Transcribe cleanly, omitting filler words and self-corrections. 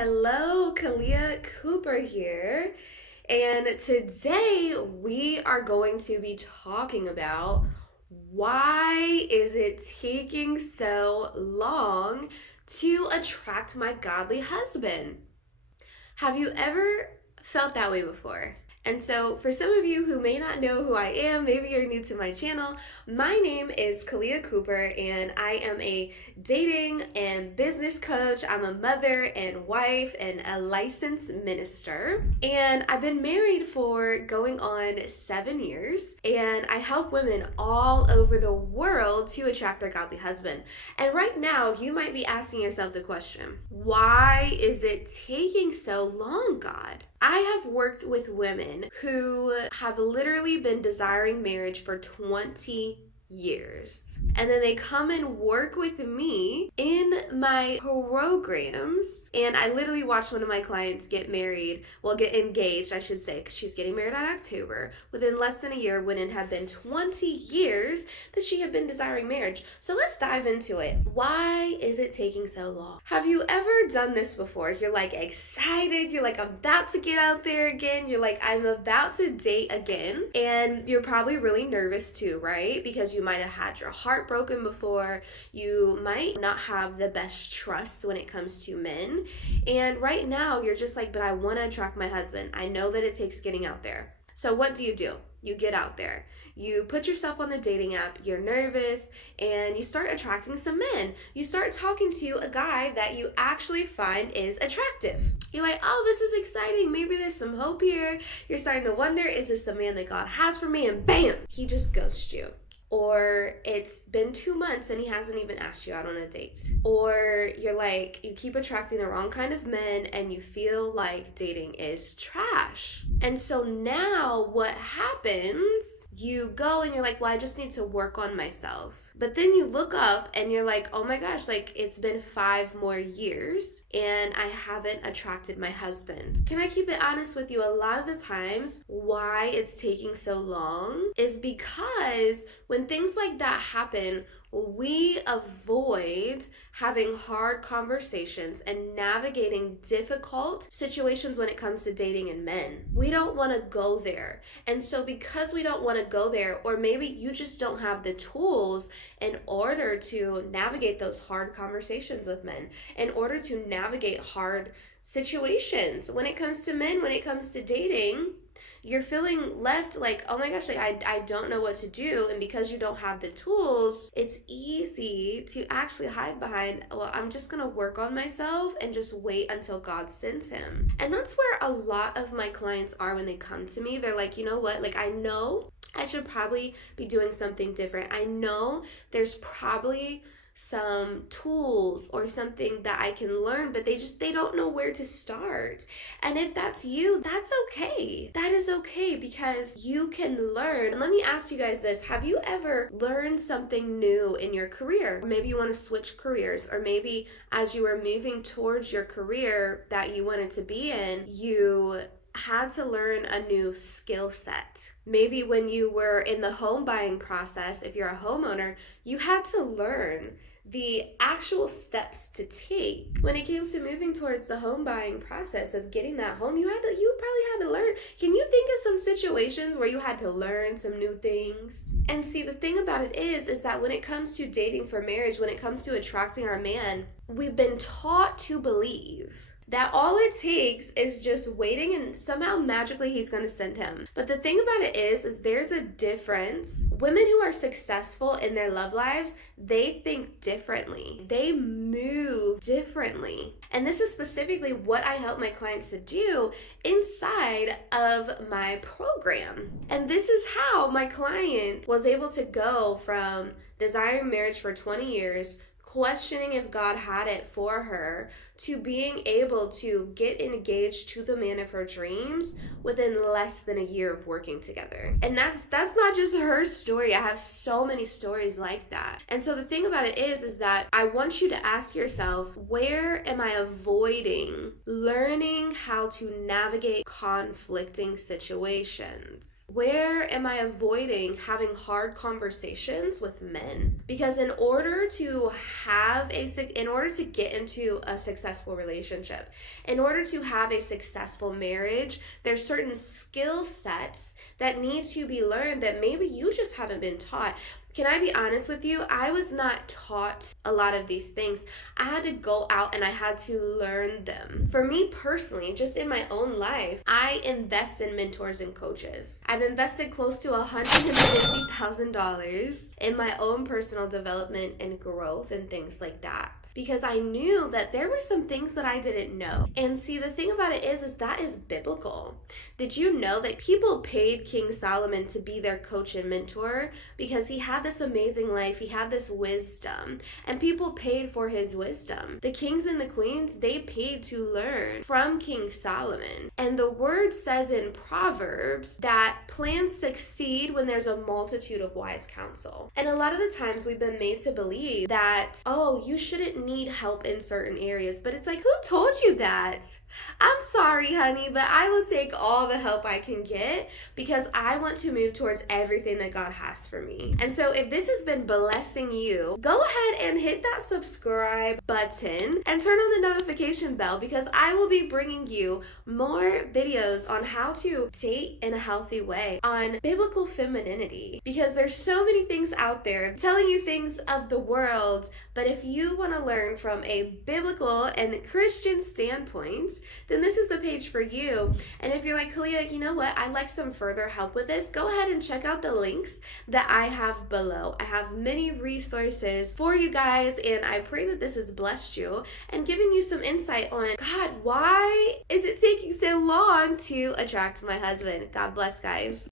Hello, Kalia Cooper here. And today we are going to be talking about why is it taking so long to attract my godly husband? Have you ever felt that way before? And so, for some of you who may not know who I am, maybe you're new to my channel, my name is Kalia Cooper, and I am a dating and business coach. I'm a mother and wife and a licensed minister. And I've been married for going on 7 years, and I help women all over the world to attract their godly husband. And right now, you might be asking yourself the question, why is it taking so long, God? I have worked with women who have literally been desiring marriage for 20 years. And then they come and work with me in my programs. And I literally watched one of my clients get married, get engaged, I should say, because she's getting married in October, within less than a year, when it had been 20 years that she had been desiring marriage. So let's dive into it. Why is it taking so long? Have you ever done this before? You're like excited, you're like, I'm about to get out there again, you're like, I'm about to date again, and you're probably really nervous too, right? Because you might have had your heart broken before, you might not have the best trust when it comes to men, and right now you're just like, but I want to attract my husband. I know that it takes getting out there. So what do? You get out there, you put yourself on the dating app, you're nervous, and you start attracting some men. You start talking to a guy that you actually find is attractive. You're like, oh, this is exciting. Maybe there's some hope here. You're starting to wonder, is this the man that God has for me? And bam, he just ghosts you. Or it's been 2 months and he hasn't even asked you out on a date. Or you're like, you keep attracting the wrong kind of men and you feel like dating is trash. And so now what happens, you go and you're like, well, I just need to work on myself. But then you look up and you're like, oh my gosh, like it's been 5 more years and I haven't attracted my husband. Can I keep it honest with you? A lot of the times why it's taking so long is because when things like that happen, we avoid having hard conversations and navigating difficult situations when it comes to dating and men. We don't want to go there. And so because we don't want to go there, or maybe you just don't have the tools in order to navigate those hard conversations with men, in order to navigate hard situations when it comes to men, when it comes to dating, you're feeling left like, oh my gosh, like I don't know what to do. And because you don't have the tools, it's easy to actually hide behind, well, I'm just gonna work on myself and just wait until God sends him. And that's where a lot of my clients are when they come to me. They're like, you know what, like I know I should probably be doing something different. I know there's probably some tools or something that I can learn, but they don't know where to start. And if that's you, that's okay. That is okay, because you can learn. And let me ask you guys this. Have you ever learned something new in your career? Maybe you want to switch careers, or maybe as you were moving towards your career that you wanted to be in, you had to learn a new skill set. Maybe when you were in the home buying process, if you're a homeowner, you had to learn the actual steps to take. When it came to moving towards the home buying process of getting that home, you probably had to learn. Can you think of some situations where you had to learn some new things? And see, the thing about it is that when it comes to dating for marriage, when it comes to attracting our man, we've been taught to believe that all it takes is just waiting and somehow magically he's going to send him. But the thing about it is there's a difference. Women who are successful in their love lives, they think differently. They move differently. And this is specifically what I help my clients to do inside of my program. And this is how my client was able to go from desiring marriage for 20 years, questioning if God had it for her, to being able to get engaged to the man of her dreams within less than a year of working together. And that's not just her story. I have so many stories like that. And so the thing about it is that I want you to ask yourself, where am I avoiding learning how to navigate conflicting situations? Where am I avoiding having hard conversations with men? Because in order to in order to get into a successful relationship, in order to have a successful marriage, there's certain skill sets that need to be learned that maybe you just haven't been taught. Can I be honest with you? I was not taught a lot of these things. I had to go out and I had to learn them. For me personally, just in my own life, I invest in mentors and coaches. I've invested close to $150,000 in my own personal development and growth and things like that, because I knew that there were some things that I didn't know. And see, the thing about it is that is biblical. Did you know that people paid King Solomon to be their coach and mentor because he had this amazing life, he had this wisdom, and people paid for his wisdom. The kings and the queens, they paid to learn from King Solomon. And the word says in Proverbs that plans succeed when there's a multitude of wise counsel. And a lot of the times we've been made to believe that, oh, you shouldn't need help in certain areas. But it's like, who told you that? I'm sorry, honey, but I will take all the help I can get because I want to move towards everything that God has for me. And so if this has been blessing you, go ahead and hit that subscribe button and turn on the notification bell, because I will be bringing you more videos on how to date in a healthy way, on biblical femininity, because there's so many things out there telling you things of the world. But if you want to learn from a biblical and Christian standpoint, then this is the page for you. And if you're like, Kalia, you know what, I'd like some further help with this, go ahead and check out the links that I have below. I have many resources for you guys, and I pray that this has blessed you and giving you some insight on, God, why is it taking so long to attract my husband? God bless, guys.